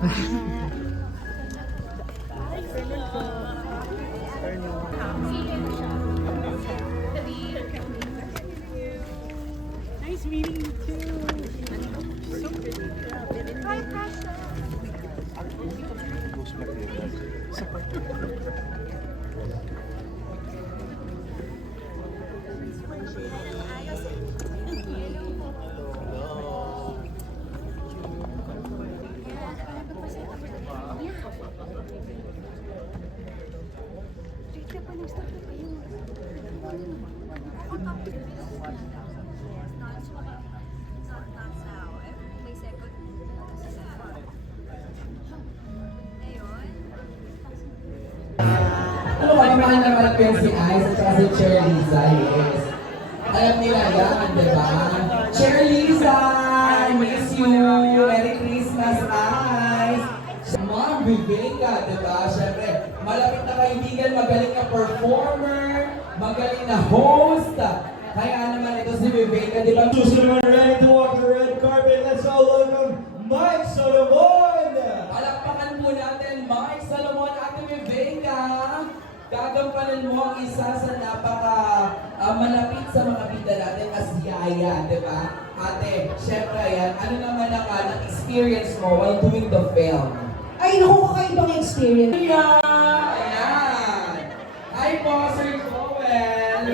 Nice meeting you too. So pretty. Hi, Tasha. Ano ba, mahal na mahal ko yung si Ice at saka si Chair Liza, yes. Alam nila yan, di ba? Chair Liza, I miss you. Merry Christmas, Ice. Mom, Viveka, di ba? Siyempre, malapit na kaibigan, magaling na performer, magaling na host. Kaya naman ito si Viveka, di ba? Susunod, ready to walk the red carpet. Let's all welcome Mike Solomon! Palakpakan po natin, Mike Solomon, Ate Viveka. Gagampanan mo ang isa sa malapit sa mga bida natin as yaya, di ba? Ate, syempre yan, ano naman ang experience mo while doing the film? Ay, naku, kakaibang experience. Yeah! Ayan! Hi po, Sir Joel!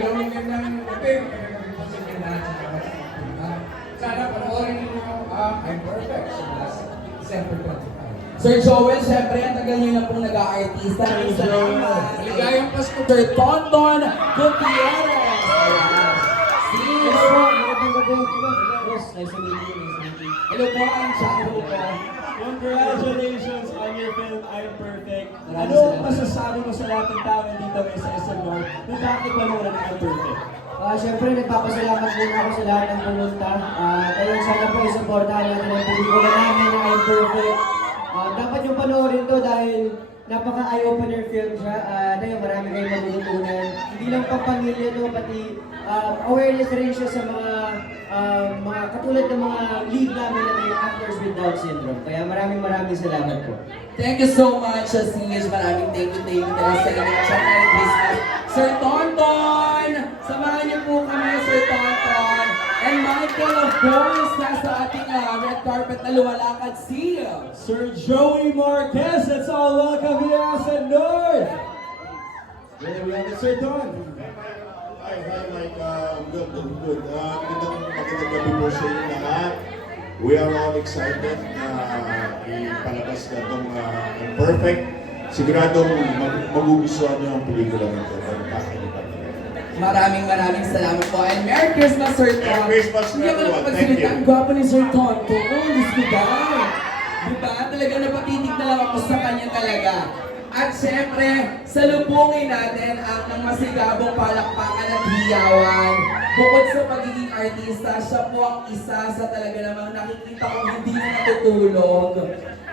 Sana panoorin niyo I'm Perfect sa last December 25. Sir Joel, syempre, ang tagal niyo na pong nag-aartista. Maligayang Pasko. Sir Tonton Gutierrez! Hello po, ang channel ko. Congratulations on your film, I'm Perfect. Ano ang masasabi mo sa lahat ng tao dito sa SM North na bakit panoorin ang I'm Perfect? Siyempre, nagpapasalamat muna ako sa lahat ng pumunta. Kaya sana po isuportahan natin ang pelikula namin na I'm Perfect. Dapat yung panoorin to dahil napaka-eye-opener film siya. Dahil marami kayong matututunan. Hindi lang pang-pamilya to, pati awareness rin siya sa mga katulad ng mga lead namin na may actors with Down syndrome. Kaya maraming salamat po. Thank you so much, Sis. Maraming thank you talaga sa inyo. Merry Christmas. Sir Tonton! Samahan niyo po kami, Sir Tonton. And Michael, of course, nasa ating red carpet na lumalakad si Sir Joey Marquez, let's all welcome here at SM North! There we have it, Sir Don. Hi, Mike. Good. Magandang gabi po sa inyo lahat. We are all excited na ipalabas na itong Imperfect. Siguradong magugustuhan niyo ang pelikula nito. Maraming salamat po. And Merry Christmas, Sir Tonton. Merry Christmas to everyone. Thank you. Ang gwapo ni Sir Tonton. Oh, disbigay. Diba? Talaga napatitig na lang ako sa kanya talaga. At syempre, salubungin natin ang masigabong palakpakan at hiyawan. Bukod sa pagiging artista, siya po ang isa sa talaga namang nakikita kong hindi na natutulog.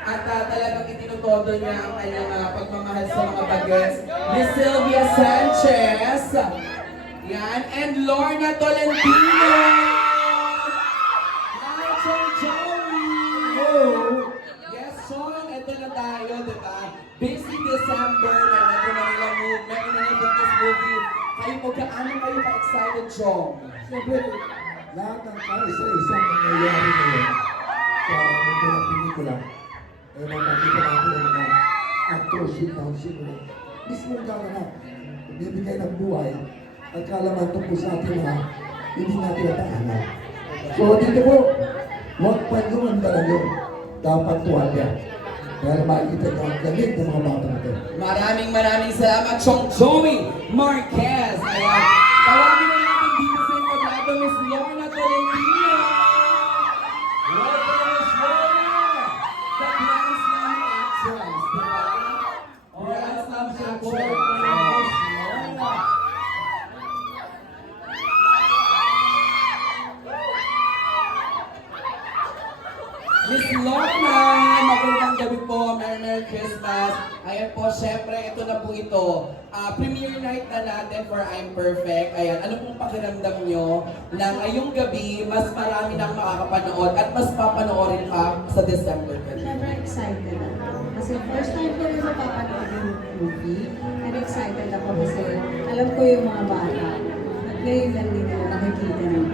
At talagang itinutodo niya ang kanyang pagmamahal sa mga bagets. Miss Sylvia Sanchez. Yan. And Lorna Tolentino. Hi, Chong Joey. Yes, Chong. Ito na tayo, diba? Busy December na Metro Manila Movement in this movie. Kayo po, gaano kayo ka-excited, Chong? Siyempre, lahat ng isa-isang nangyayari ngayon sa mundo ng pelikula, ay makikita natin ang mga actors with Down syndrome. Mismo kaganap, bibigay ng buhay at kalaman tungkol sa ating mga hindi natin nataanan. So dito po, huwag pa yung talaga dapat tuwalya. Kaya makikita ka ang galing ng mga bata natin. Maraming salamat, Chong Joey Marquez. Ayan. Tawagin na natin dito sa entablado, Miss Lorna Tolentino. Welcome, Miss Lorna. The Grand Slam actress, diba? Grand Slam actress. Miss Lorna Magandang gabi po, Merry Christmas. Ayan po, syempre, ito na po ito. Premiere night na natin for I'm Perfect. Ayan, ano pong pakiramdam nyo na ngayong gabi, mas marami nang makakapanood at mas papanoorin pa sa December 20. Siyempre excited ako. Kasi first time ko rin mapapanood yung movie. And excited ako kasi alam ko yung mga bata. At ngayon lang din nila nakikita ng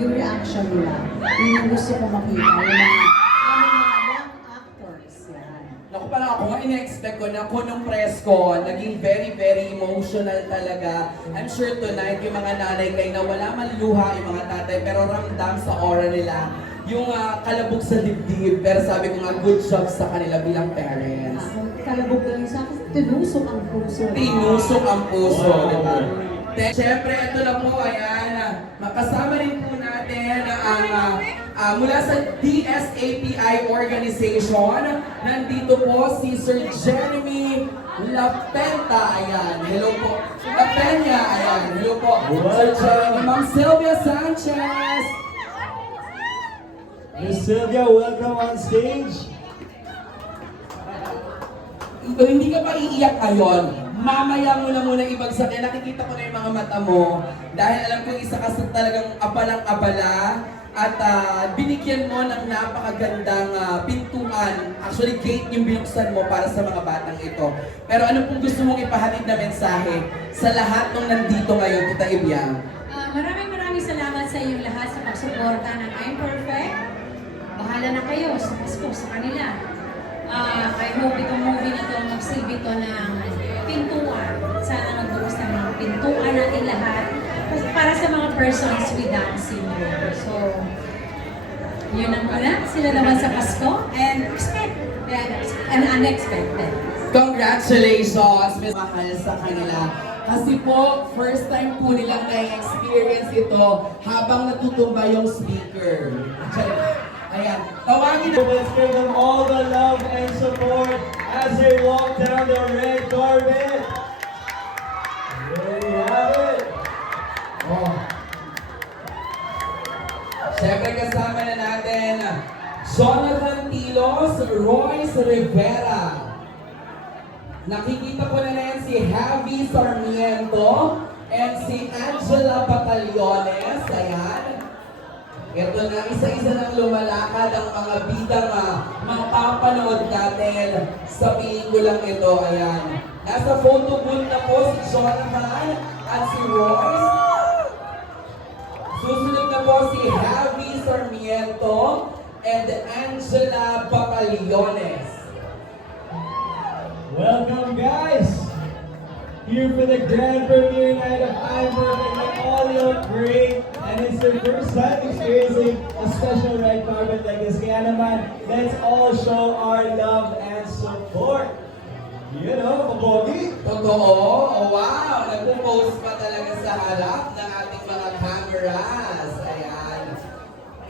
yung reaction nila. Yun yung gusto ko makita. Yung mga young actors. Yan. Naku, parang ako nga ina-expect ko na kung nung press ko, naging very, very emotional talaga. I'm sure tonight, yung mga nanay kayo na wala man luha yung mga tatay, pero ramdam sa aura nila yung kalabog sa dibdib. Pero sabi ko nga, good job sa kanila bilang parents. Ako, kalabog lang sa akin. Tinusok ang puso. Tinusok ang puso, di ba? Siyempre, ito na po, ayan, makasama rin po natin ang mula sa DSAPI organization. Nandito po si Sir Jeremy Lapenta, ayan. Hello po. Lapenya, ayan. Hello po. Sir Jeremy. Ma'am Sylvia Sanchez. Miss Sylvia, welcome on stage. Hindi ka pa iiyak ngayon. Mamaya mo na muna ibagsak yan. Nakikita ko na yung mga mata mo. Dahil alam ko isa ka sa talagang abalang-abala. At binigyan mo ng napakagandang pintuan. Actually, gate yung binuksan mo para sa mga batang ito. Pero ano pong gusto mong ipahatid na mensahe sa lahat ng nandito ngayon, Tita Ibiang? Maraming salamat sa inyong lahat sa pagsuporta ng I'm Perfect. Bahala na kayo sa Pasko, sa kanila. I hope itong movie na ito magsilbi ito ng pintuan. Sana magbukas ng mga pintuan natin lahat para sa mga persons with Down syndrome. So, yun ang una. Sila naman sa Pasko and expect and unexpected. Congratulations, Miss Mahal sa kanila. Kasi po, first time po nilang na-experience ito habang natutumba yung speaker. Ayan, tawagin na. Let's give them all the love and support as they walk down the red carpet. There you have it. Oh. Siyempre kasama na natin Jonathan Tilos, Royce Rivera. Nakikita ko na rin si Javi Sarmiento and si Angela Batallones. Ayan. Ito na, isa-isa nang lumalakad ang mga bidang mapapanood natin sa pelikulang ito. Ayan. Nasa photo booth na po si Jonathan at si Royce. Susunod na po si Javi Sarmiento and Angela Batallones. Welcome, guys. Here for the grand premiere night of I'm Perfect. They all look great. And it's their first time experiencing a special red carpet like this. Kaya naman, let's all show our love and support. You know, mabogi. Totoo? Oh, wow! Nagpo-post pa talaga sa harap ng ating mga cameras. Ayan.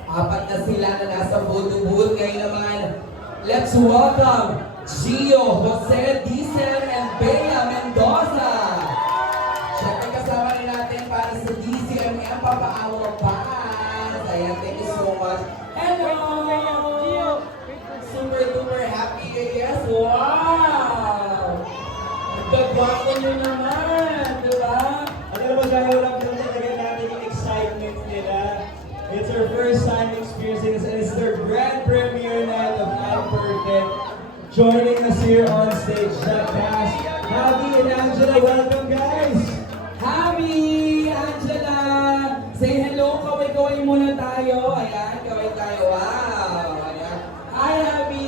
Apat na sila na nasa photo booth. Ngayon naman, let's welcome Gio, Jose Diesel, and Bea Mendoza. Siyempre kasama rin natin para sa DCMM, Papa Our Pass. Ayan, thank you so much. Hello! Super duper happy, yes. Wow! Gagwapo nyo naman, di ba? Alam mo, kaya wala pa talaga natin yung excitement nila. It's their first time experiencing this, and it's their grand premiere night of I'm Perfect. Joining us here on stage, the cast, Javi and Angela. Welcome, guys! Javi! Angela! Say hello, kaway-kaway muna tayo. Ayan, kaway tayo. Wow! Ayan. Hi, Javi!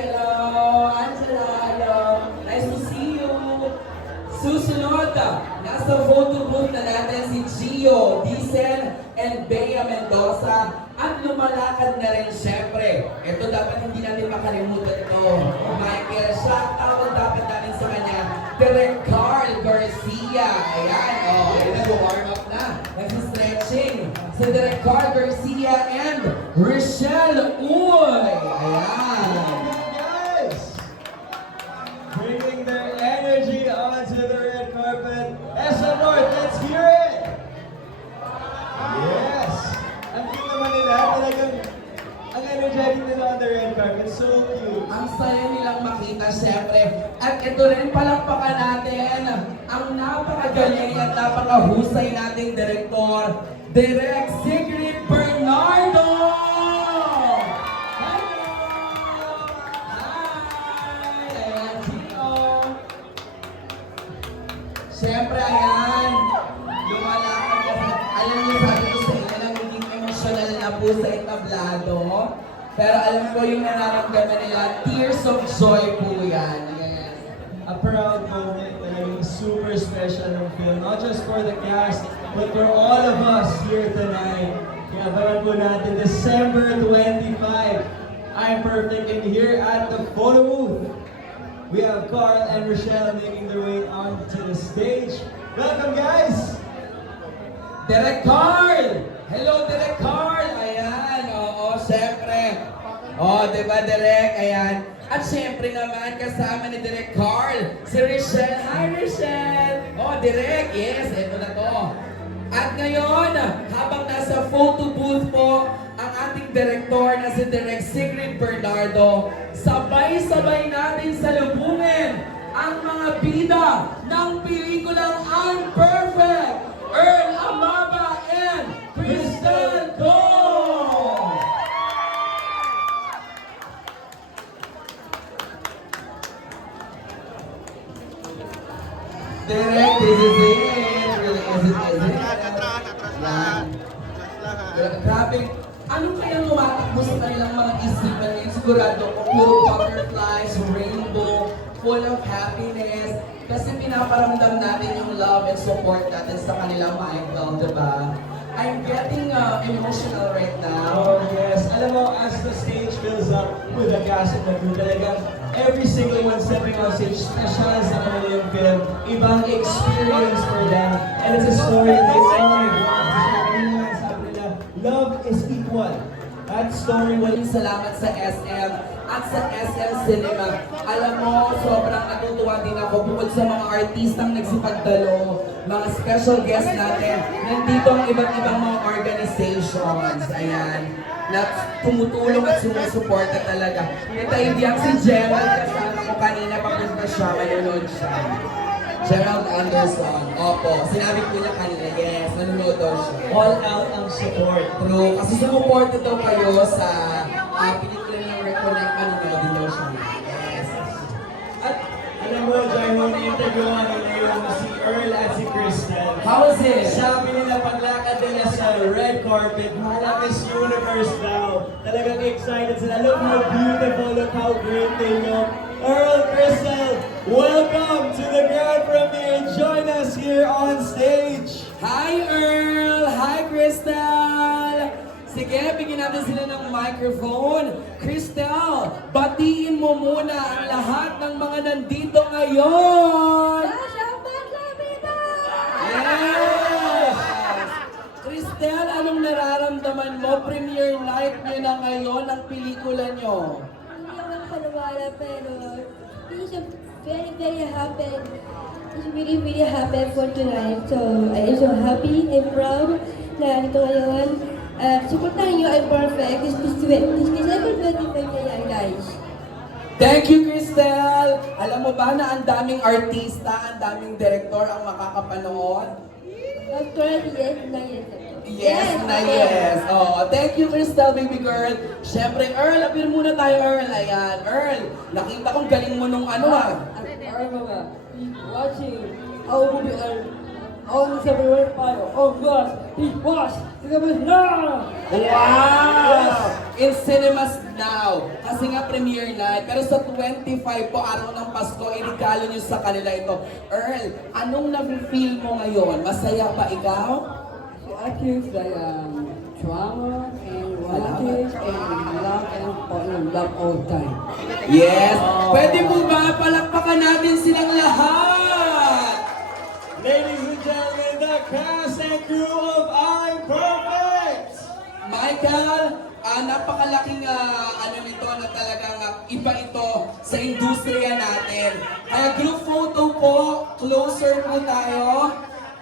Hello! Angela, hello! Nice to see you! Susunod, nasa photo booth na natin si Gio, Diesel, and Bea Mendoza. At lumalakad na rin syempre. Ito dapat hindi natin makalimutan ito. Michael, shout out dapat natin sa kanya. Direk Carl Garcia. Ayan, oh, ayan, nag-warm up na. Nag-stretching. Si Direk Carl Garcia and Rochelle Uy. Ayan. Guys! Bringing their energy onto the red carpet. SM North, let's hear it! Yes! Ang cute naman nila, talagang ang energetic nila on the red carpet. So cute. Ang saya nilang makita, syempre. At ito rin, palakpakan natin ang napakagaling at napakahusay nating direktor, Direk Sigrid Bernardo! Hello! Hi! Ayan, Gino. Syempre, ayan, lumalakad ka sa, alam niyo, sabi ko sa inyo, nagiging emosyonal na po sa entablado. Pero alam ko yung nararamdaman nila, tears of joy po yan. Yes. A proud moment, talagang super special ng film. Not just for the cast, but for all of us here tonight. Kaya abangan po natin December 25. I'm Perfect, and here at the photo booth, we have Carl and Rochelle making their way onto the stage. Welcome, guys! Direk Carl! Hello, Direk Carl! Ayan, oo, syempre. Di ba, Direk? Ayan. At syempre naman, kasama ni Direk Carl, si Rochelle. Hi, Rochelle! Direk, yes, eto na to. At ngayon, habang nasa photo booth po, ang ating direktor na si Direk Sigrid Bernardo, sabay-sabay natin salubungin ang mga bida ng pelikulang Unperfect, Earl Amaba and Kristen Cole! Direk, this is it. Really, is it? Grabe. Ano kaya lumatakbo sa kanilang mga isipan ngayon? Sigurado ko, puro butterflies, rainbow, full of happiness. Kasi pinaparamdam natin yung love and support natin sa kanilang Michael, diba? I'm getting emotional right now. Oh yes, alam mo, as the stage fills up with the cast and the crew, talagang every single one stepping on stage, special sa kanila yung film, ibang experience for them, and it's a story that they all want to share. Kanina nga sabi nila, love is equal. That story will Maraming salamat sa SM at sa SM Cinema. Alam mo, sobrang natutuwa din ako bukod sa mga artistang nagsipagdalo, mga special guests natin. Nandito ang iba't ibang mga organizations. Ayan. Na tumutulong at sumusuporta talaga. Ito yung si Gerald, kasama ko kanina, papunta siya, manonood siya. Gerald Anderson. Opo, sinabi ko niya kanina, yes, nanonood daw siya. all out ang support. True. Kasi sumuporta daw kayo sa pelikula ng Reconnect, manonood din daw siya. Yes. At alam mo, Jai Ho, na-interviewan nila yung si Earl at si Kristen. How was it? Sabi nila, paglakad nila sa red carpet, parang Miss Universe daw. Talagang excited sila. Look how beautiful, look how great they look. Earl, Crystal, welcome to the grand premiere. Join us here on stage. Hi, Earl! Hi, Crystal! Sige, bigyan natin sila ng microphone. Crystal, batiin mo muna ang lahat ng mga nandito ngayon! Yes! Crystal, anong nararamdaman mo? Premiere night niyo na ngayon ang pelikula niyo. Hindi ako nakapaniwala pero it's a very, very happy. It's really, really happy for tonight. So, I'm so happy and proud na dito ngayon. Supportahan niyo, I'm perfect. This December 25 na yan, guys. Thank you, Crystal! Alam mo ba na ang daming artista, ang daming direktor ang makakapanood? After yes na yes. Yes na yes. Oh, thank you, Crystal, baby girl. Siyempre, Earl, appear muna tayo, Earl. Ayan, Earl, nakita kong galing mo nung ano ah. Alright mga, watching our movie on February 5, August, it was now! Wow! In cinemas now. Kasi nga premiere night. Pero sa 25 po, araw ng Pasko, irigalo nyo sa kanila ito. Earl, anong na-feel mo ngayon? Masaya ba ikaw? I feel like trauma and watching and love all the time. Yes! Pwede po ba palakpakan natin silang lahat? Ladies and gentlemen, the cast and crew of I'm Perfect! Michael, napakalaking ano nito na talagang iba ito sa industriya natin. Kaya group photo po, closer po tayo.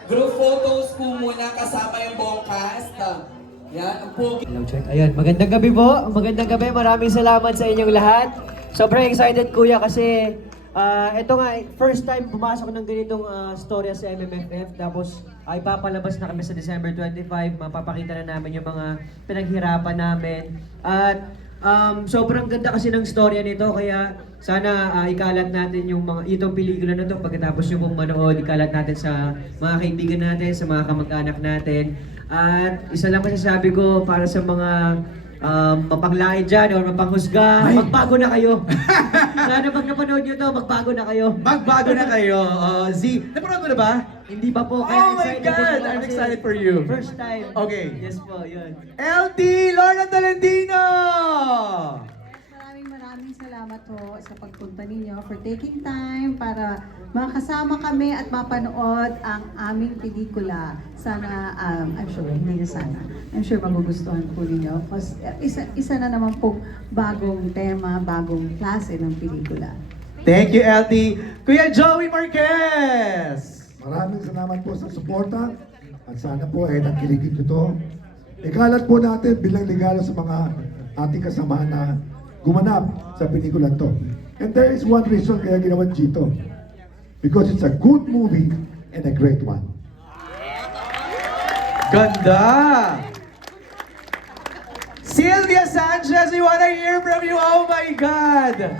Group photos po muna kasama yung buong cast. Yan, ang pogi. Hello, check. Ayun, magandang gabi po. Magandang gabi. Maraming salamat sa inyong lahat. Sobrang excited, kuya, kasi ito nga, first time pumasok ng ganitong storya sa MMFF. Tapos, ipapalabas na kami sa December 25. Mapapakita na namin yung mga pinaghirapan namin. At sobrang ganda kasi ng storya nito. Kaya sana ikalat natin itong pelikula na to. Pagkatapos yung kung manood, ikalat natin sa mga kaibigan natin, sa mga kamag-anak natin. At isa lang masasabi ko para sa mga mapanglain dyan o mapanghusga, magbago na kayo. Sana pag napanood nyo to, magbago na kayo. Magbago na kayo. Z, napanood mo na ba? Hindi pa po. Oh my excited din God! ako I'm kasi excited for you. First time. Okay. Yes po, yun. LT Lorna Tolentino! Maraming salamat po sa pagpunta ninyo for taking time para makasama kami at mapanood ang aming pelikula. Sana, I'm sure, hindi na sana. I'm sure magugustuhan po ninyo. Kasi isa na naman po bagong tema, bagong klase ng pelikula. Thank you, LT. Kuya Joey Marquez! Maraming salamat po sa suporta at sana po ay nakiligin nyo to. Ikalat po natin bilang regalo sa mga ating kasama na gumanap sa pelikula to. And there is one reason kaya ginawa Gito. Because it's a good movie and a great one. Ganda! Sylvia Sanchez, we wanna hear from you. Oh my God!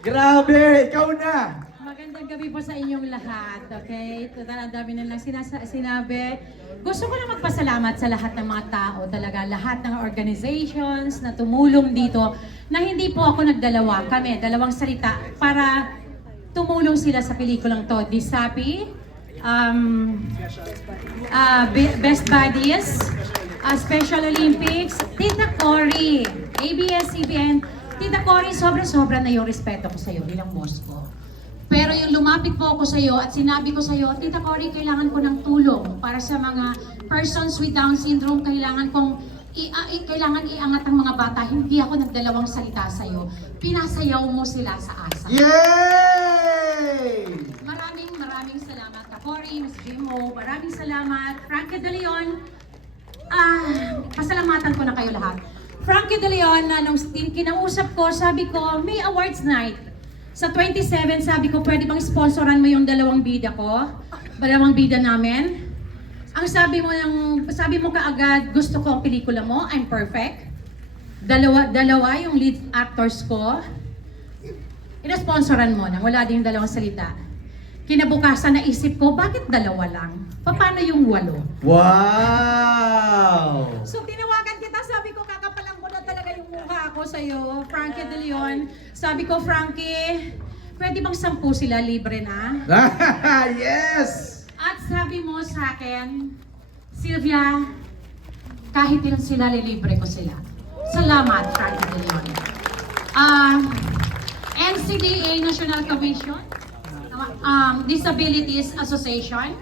Grabe, ikaw na! Magandang gabi po sa inyong lahat, okay? Total, ang dami na lang sinabi. Gusto ko lang magpasalamat sa lahat ng mga tao, talaga lahat ng organizations na tumulong dito, na hindi po ako nagdalawa, kami, dalawang salita, para tumulong sila sa pelikulang to. Disapi, Best Buddies, Special Olympics, Tita Cory, ABS-CBN. Tita Cory, sobra-sobra na yung respeto ko sa'yo bilang boss ko. Pero yung lumapit po ako sa'yo at sinabi ko sa'yo, Tita Cory, kailangan ko ng tulong para sa mga persons with Down syndrome, kailangan iangat ang mga bata. Hindi ako nagdalawang salita sa'yo. Pinasayaw mo sila sa asa. Yay! Maraming salamat, Cory, Ms. Jimo. Maraming salamat. Frankie De Leon, pasalamatan ko na kayo lahat. Frankie De Leon, nung kinausap ko, sabi ko, may awards night. Sa 27, sabi ko, pwede bang sponsoran mo yung dalawang bida ko? Dalawang bida namin? Ang sabi mo kaagad, gusto ko ang pelikula mo, I'm Perfect. Dalawa yung lead actors ko. Inasponsoran mo na, wala din yung dalawang salita. Kinabukasan naisip ko, bakit dalawa lang? Paano yung 8? Wow! So tinawagan kita, sabi ko, kakapalang ko na talaga yung mukha ko sa'yo, Frankie De Leon. Sabi ko, Frankie, pwede bang 10 sila libre na? Yes! At sabi mo sa akin, Sylvia, kahit ilan sila, lilibre ko sila. Salamat, Frankie De Leon. NCDA, National Commission, Disabilities Association.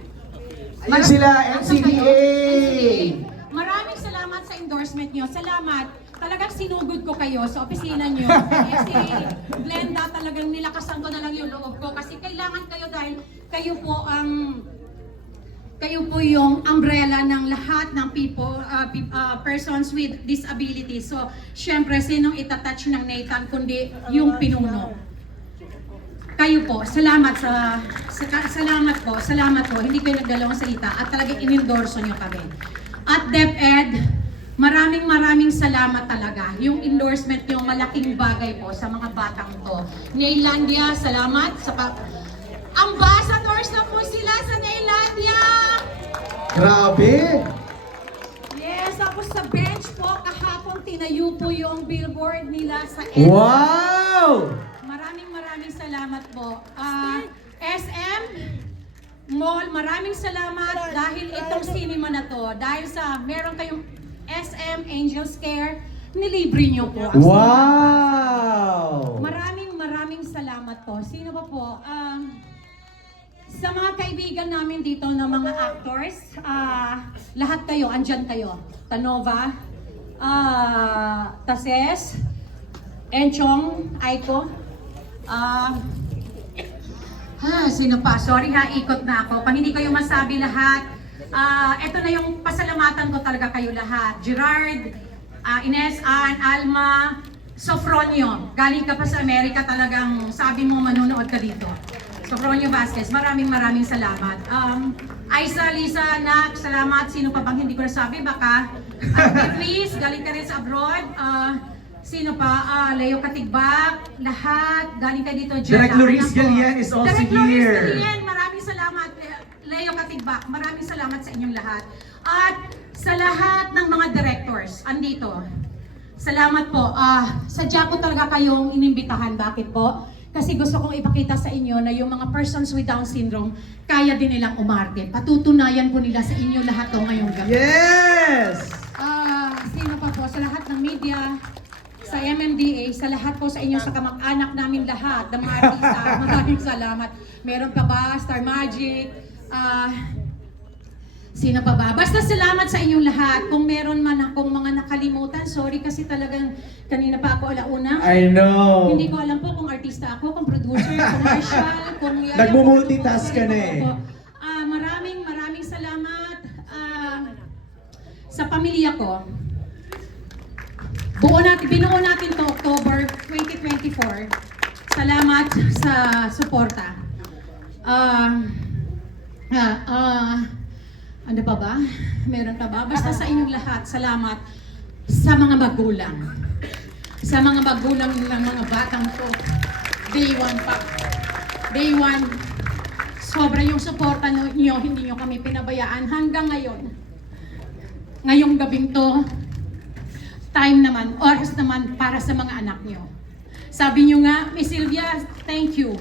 Ayun sila, NCDA! Maraming salamat sa endorsement nyo. Salamat. Talagang sinugod ko kayo sa opisina nyo. Si Glenda, talagang nilakasan ko na lang yung loob ko kasi kailangan kayo dahil kayo po yung umbrella ng lahat ng people, persons with disabilities. So, syempre, sinong itatouch ng Nathan kundi yung pinuno. Kayo po, salamat po. Hindi kayo nagdalawang salita at talagang in-endorso nyo kami. At DepEd, maraming salamat talaga. Yung endorsement nyo, malaking bagay po sa mga batang to. Nailandia, salamat. Ambassadors na po sila sa Nailandia! Grabe! Yes, tapos sa bench po, kahapon tinayo po yung billboard nila sa Wow! Maraming salamat po. SM Mall, maraming salamat dahil itong cinema na to, dahil sa meron kayong SM Angels Care, nilibre nyo po. Ang Wow! Maraming salamat po. Sino ba po? Sa mga kaibigan namin dito na mga actors, lahat kayo, andyan kayo. Tanova, Tases, Enchong, Aiko, sino pa? Sorry ha, ikot na ako. Pag hindi kayo masabi lahat, Ito na yung pasalamatan ko talaga kayo lahat. Gerard, Ines, Ann, Alma, Sofronio. Galing ka pa sa Amerika, talagang sabi mo manonood ka dito. Sofronio Vasquez, maraming salamat. Aiza, Lisa, Nak, salamat. Sino pa bang hindi ko nasabi? Baka. Please, galing ka rin sa abroad. Sino pa? Leo Katigbak, lahat. Galing ka dito. Direk Loris Galian is also Direk Loris here. Galian, maraming salamat. Leo Katigbak, maraming salamat sa inyong lahat. At sa lahat ng mga directors, andito. Salamat po. Sadya ko talaga kayong inimbitahan. Bakit po? Kasi gusto kong ipakita sa inyo na yung mga persons with Down syndrome, kaya din nilang umarte. Patutunayan po nila sa inyo lahat to ngayong gabi. Yes! Sino pa po? Sa lahat ng media, sa MMDA, sa lahat po sa inyo, sa kamag-anak namin lahat, ng mga artista, maraming salamat. Meron pa ba? Star Magic? Sino pa ba? Basta salamat sa inyong lahat. Kung meron man akong mga nakalimutan, sorry kasi talagang kanina pa ako alauna. I know. Hindi ko alam po kung artista ako, kung producer, commercial, kung Nagmumultitask ka na eh. Maraming salamat sa pamilya ko. Binuo natin to October 2024. Salamat sa suporta. Ano pa ba? Meron pa ba? Basta sa inyong lahat, salamat sa mga magulang. Sa mga magulang ng mga batang to. Day 1 pa. Day 1. Sobra yung suporta niyo, hindi niyo kami pinabayaan hanggang ngayon. Ngayong gabing to, time naman, oras naman para sa mga anak niyo. Sabi niyo nga, Miss Sylvia, thank you.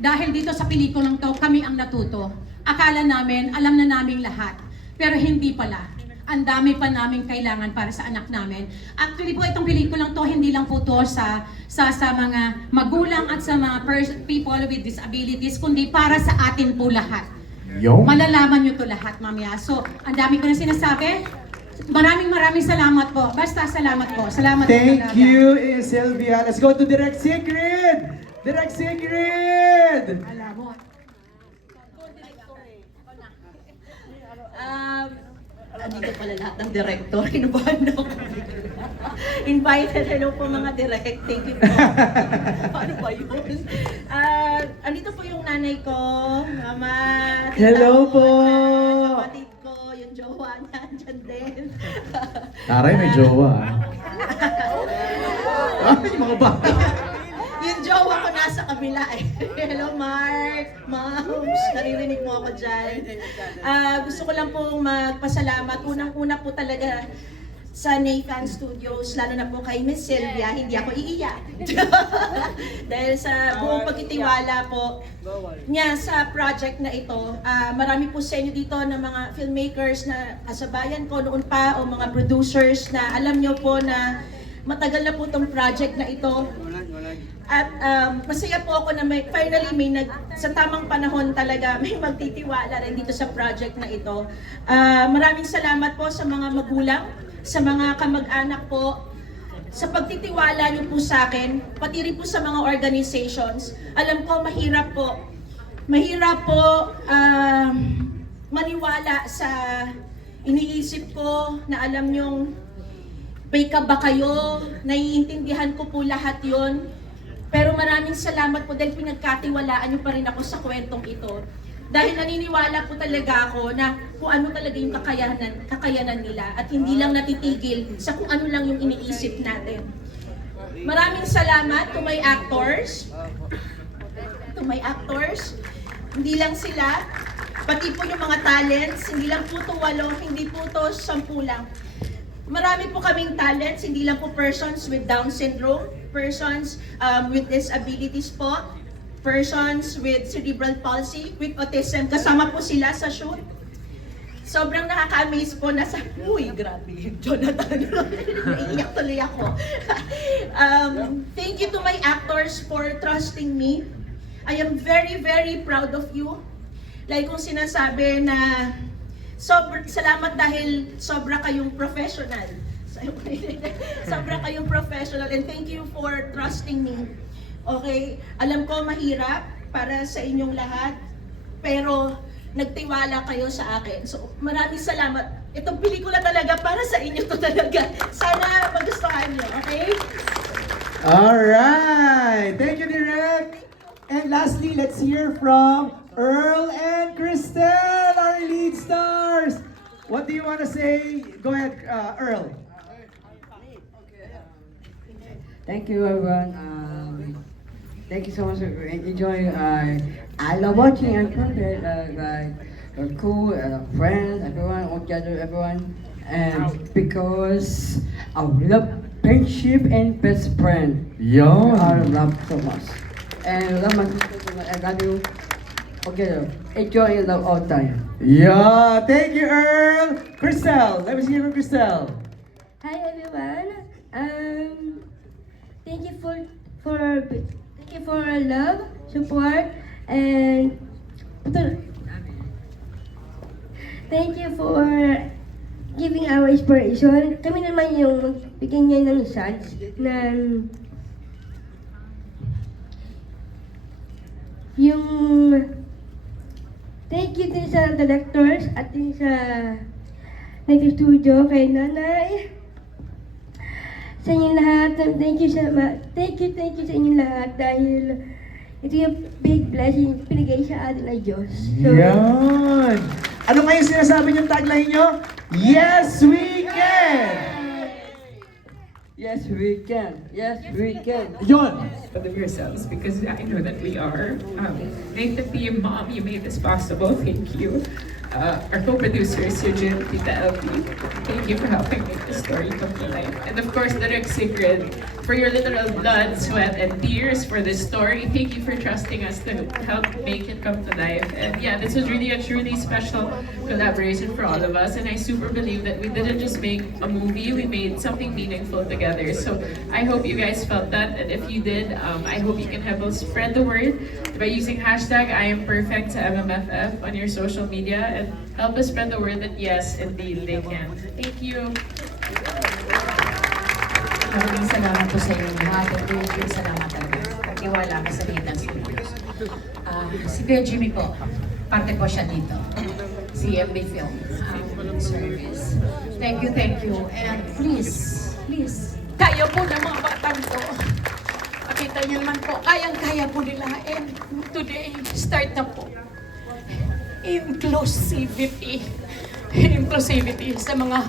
Dahil dito sa pelikulang to, kami ang natuto. Akala namin, alam na namin lahat. Pero hindi pala. Ang dami pa namin kailangan para sa anak namin. Actually po, itong pelikulang to, hindi lang po to sa mga magulang at sa mga people with disabilities, kundi para sa atin po lahat. Malalaman nyo to lahat, mamaya. So, ang dami ko na sinasabi. Maraming salamat po. Basta salamat po. Salamat po Thank talaga. you, Sylvia. Let's go to Direct Sigrid! Direct Sigrid! Alam mo. Andito pala lahat ng director. Inubahan na ako. Invited. Hello po mga direct. Thank you po. Paano ba yun? Andito po yung nanay ko, mama, tita Hello ko, po. kapatid ko, yung jowa niya, andyan din. Taray, may jowa. Ay, mga bata. Yung jowa ko nasa kabila eh. Hello Mark, Moms, naririnig mo ako dyan. Gusto ko lang pong magpasalamat. Unang-una po talaga sa Nathan Studios, lalo na po kay Miss Sylvia, hindi ako iiyak. Dahil sa buong pagtitiwala po niya sa project na ito. Marami po sa inyo dito na mga filmmakers na kasabayan ko noon pa o mga producers na alam nyo po na matagal na po itong project na ito. At masaya po ako na finally sa tamang panahon talaga may magtitiwala rin dito sa project na ito. Maraming salamat po sa mga magulang, sa mga kamag-anak po, sa pagtitiwala niyo po sa akin, pati rin po sa mga organizations. Alam ko mahirap po maniwala sa iniisip ko na alam niyong fake ba kayo, naiintindihan ko po lahat yon. Pero maraming salamat po dahil pinagkatiwalaan niyo pa rin ako sa kwentong ito. Dahil naniniwala po talaga ako na kung ano talaga yung kakayanan nila at hindi lang natitigil sa kung ano lang yung iniisip natin. Maraming salamat to my actors. Hindi lang sila, pati po yung mga talents, hindi lang po to 8, hindi po to 10 lang. Marami po kaming talents, hindi lang po persons with Down syndrome, persons with disabilities po, persons with cerebral palsy, with autism. Kasama po sila sa shoot. Sobrang nakaka-amaze po na sa... Uy, grabe, Jonathan. Naiiyak tuloy ako. Thank you to my actors for trusting me. I am very, very proud of you. Like kung sinasabi na salamat dahil sobra kayong professional. Sobra kayong professional and thank you for trusting me. Okay, alam ko mahirap para sa inyong lahat, pero nagtiwala kayo sa akin. So, maraming salamat. Itong pelikula talaga para sa inyo to talaga. Sana magustuhan nyo, okay? Alright! Thank you, Direk! And lastly, let's hear from Earl and Cristel, our lead stars! What do you want to say? Go ahead, Earl. Thank you, everyone. Thank you so much for enjoying. I love watching and perfect. Cool, friends, everyone, all together, everyone. And because I love friendship and best friend. Yon. I love so much. And love my sister, I love you. Okay, enjoy and love all time. Yeah, thank you, Earl. Cristel, let me see you, Cristel. Hi everyone. Thank you for love, support, and thank you for giving our inspiration. Kami naman yung bigyan niya ng chance na yung thank you din sa directors at din sa nag-studio kay Nanay. Sa inyong lahat, thank you sa inyong lahat dahil ito yung big blessing pinigay sa atin ng Diyos. So, Yan! Ano ngayon sinasabi niyong tagline niyo? Yes, we can! Yes, we can. Yes, we can. Yon! Of yourselves, because I know that we are. Nathan P, Mom, you made this possible. Thank you. Our co-producers, Eugene, Tita LP, thank you for helping make the story come to life. And of course, Direk Sigrid, for your literal blood, sweat, and tears for this story. Thank you for trusting us to help make it come to life. And yeah, this was really a truly special collaboration for all of us. And I super believe that we didn't just make a movie, we made something meaningful together. So I hope you guys felt that. And if you did, I hope you can help us spread the word by using hashtag #IamPerfect sa MMFF on your social media and help us spread the word that yes, indeed, they can. Thank you. Maraming salamat po sa inyo lahat. At maraming salamat talaga. Pagtiwala ka sa Nathan Studios. Si Kuya Jimmy po, parte po siya dito. Si MB Film Service. Thank you, thank you. And please, kaya po ng mga batang to. Makita niyo naman po, kayang-kaya po nila. And today, start na po. Inclusivity sa mga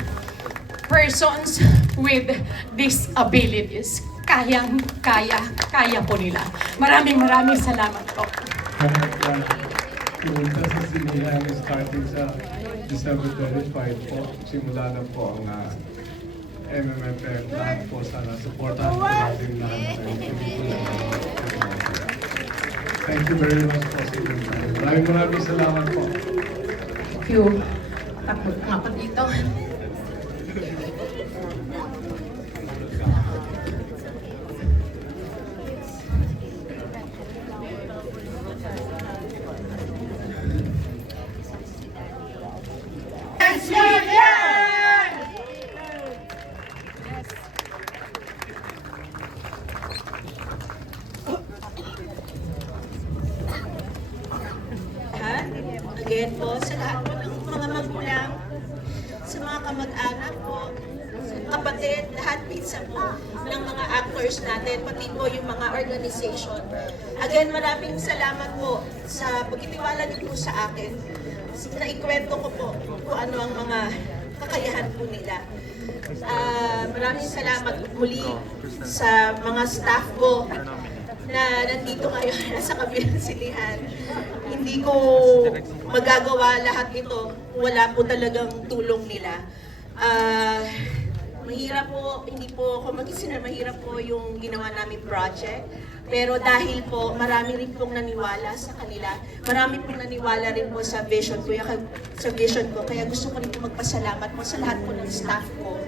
persons with disabilities. Kaya po nila. Maraming salamat po. Pumunta sa sinihan starting sa December 25 po. Simula na po ang MMFF. Lahat po sana supportahan po natin lahat ng pelikula. Thank you very much po sa inyong time. Maraming salamat po. Thank you. Takot nga pa dito. Again po, sa lahat po ng mga magulang, sa mga kamag-anak po, sa kapatid, lahat pizza po ng mga actors natin, pati po yung mga organization. Again, maraming salamat po sa pagtitiwala niyo po sa akin. Naikwento ko po kung ano ang mga kakayahan po nila. Maraming salamat muli sa mga staff ko na nandito ngayon sa kabilang silihan. Hindi ko magagawa lahat ito, wala po talagang tulong nila. Mahirap po, hindi po ako mag-isip na mahirap po yung ginawa namin project. Pero dahil po marami rin pong naniwala sa kanila, marami pong naniwala rin po sa vision ko, kaya gusto ko rin po magpasalamat po sa lahat po ng staff ko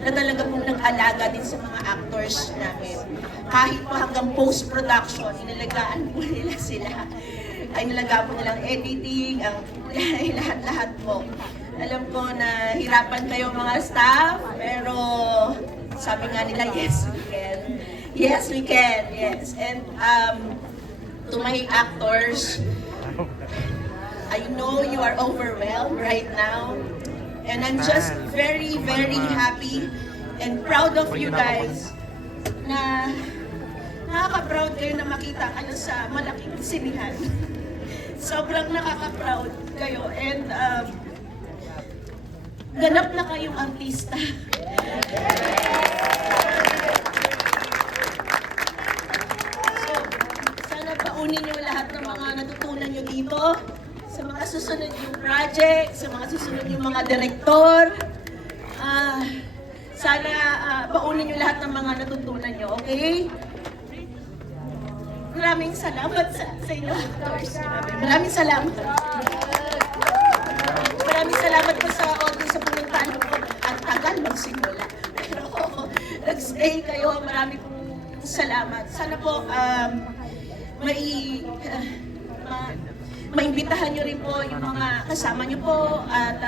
na talaga pong nag-alaga din sa mga actors namin. Kahit po hanggang post-production, inalagaan po nila sila. Ay nalaga po nilang editing, ang lahat-lahat po. Alam ko na hirapan kayo mga staff, pero sabi nga nila, yes, we can. Yes, we can, yes. And to my actors, I know you are overwhelmed right now. And I'm just very, very happy and proud of you guys na nakaka-proud kayo na makita kayo sa malaking sinihan. Sobrang nakaka-proud kayo and ganap na kayong artista. So, sana paunin niyo lahat ng mga natutunan niyo dito sa mga susunod yung project, sa mga susunod yung mga direktor. Sana paunin niyo lahat ng mga natutunan niyo, okay? Maraming salamat sa inyo, actors. Maraming salamat. Maraming salamat po sa audience sa pumuntaan ko. Ang tagal magsimula. Pero nag-stay kayo. Maraming pong salamat. Sana po maimbitahan nyo rin po yung mga kasama nyo po at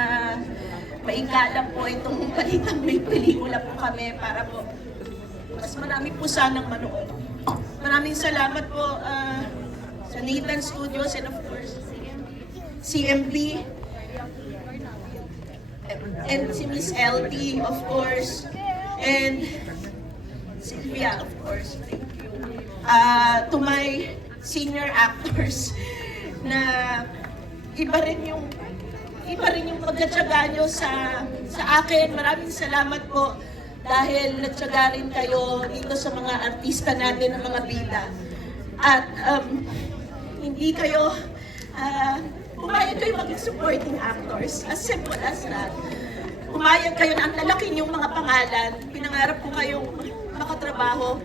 maingala po itong balitang may pelikula po kami para po mas marami po sanang manood. Maraming salamat po sa Nathan Studios and of course CMB and si Miss LT of course and Sylvia of course. Thank you. To my senior actors na iba rin yung pagkatsaga nyo sa akin. Maraming salamat po dahil nagtsaga rin kayo dito sa mga artista natin ng mga bida. At hindi kayo pumayag kayo maging supporting actors. As simple as that. Pumayag kayo na ang lalaki niyong mga pangalan. Pinangarap ko kayong makatrabaho.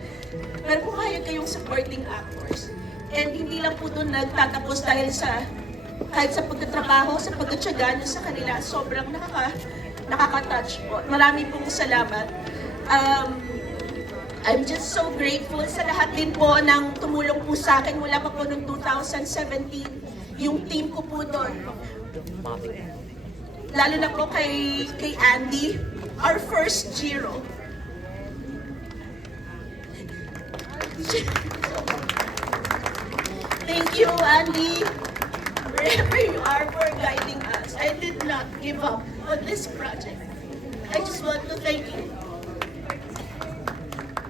Pero pumayag kayong supporting actors. And hindi lang po doon nagtatapos dahil kahit sa pagtatrabaho, sa pagkatsaga niyo sa kanila, sobrang nakaka-touch po. Marami pong salamat. I'm just so grateful sa lahat din po ng tumulong po sa akin mula pa po noong 2017. Yung team ko po doon. Lalo na po kay Andy, our first Giro. Thank you, Andy, wherever you are for guiding us. I did not give up on this project. I just want to thank you.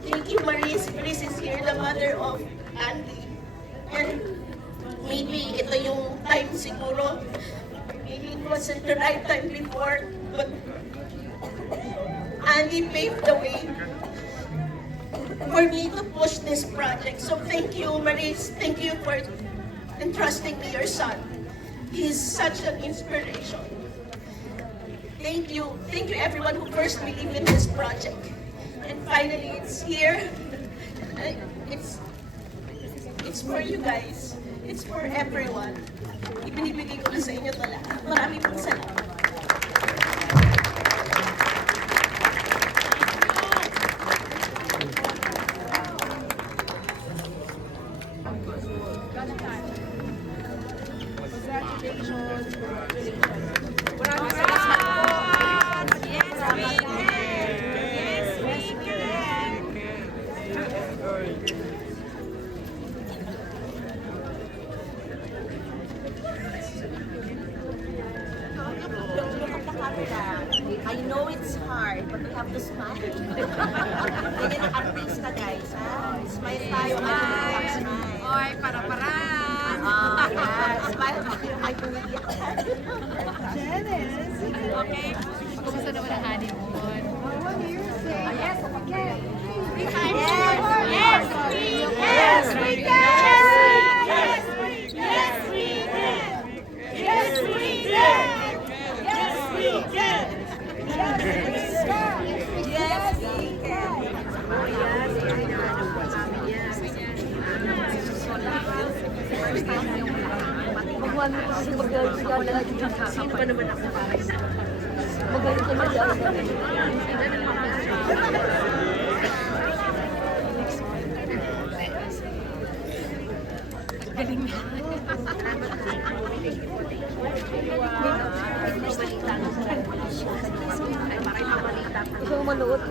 Thank you, Maris. Maris is here, the mother of Andy. And maybe ito yung time siguro. Maybe it wasn't the right time before, but Andy paved the way for me to push this project. So thank you, Maris. Thank you for entrusting me your son. He's such an inspiration. Thank you. Thank you everyone who first believed in this project. And finally, it's here. It's for you guys. It's for everyone. Ibinibigay ko na sa inyo ito lahat. Maraming pong salamat. I know it's hard, but we have to smile. Ganyan ang artista, guys. Ha? Smile tayo. Smile. Oy, para-para! Smile tayo. Ay, tumiyak. Okay. Kumusta naman ang honeymoon? Yes, okay. Yes, Yes, we can! Yes, we can! Yes, we can! Yes, we can! Yes, we can! Sino ba naman ako para sa magaling ka mag-alala. Galing na. Ikaw manood.